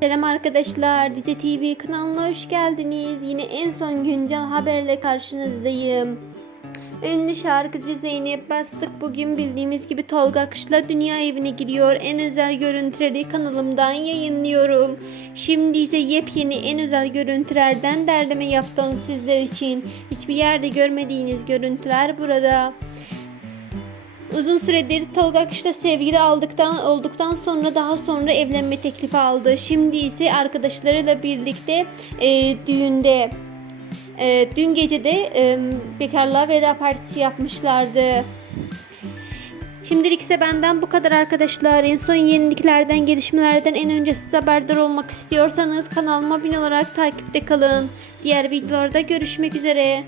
Selam arkadaşlar, Dice TV kanalına hoş geldiniz. Yine en son güncel haberle karşınızdayım. Ünlü şarkıcı Zeynep Bastık bugün bildiğimiz gibi Tolga Akış'la Dünya Evi'ne giriyor. En özel görüntüleri kanalımdan yayınlıyorum. Şimdi ise yepyeni en özel görüntülerden derleme yaptım sizler için. Hiçbir yerde görmediğiniz görüntüler burada. Uzun süredir Tolga Akış'la sevgili aldıktan olduktan sonra daha sonra evlenme teklifi aldı. Şimdi ise arkadaşlarıyla birlikte e, düğünde e, dün gece de e, bekarlığa veda partisi yapmışlardı. Şimdilik ise benden bu kadar arkadaşlar. En son yeniliklerden, gelişmelerden en önce siz haberdar olmak istiyorsanız kanalıma abone olarak takipte kalın. Diğer videolarda görüşmek üzere.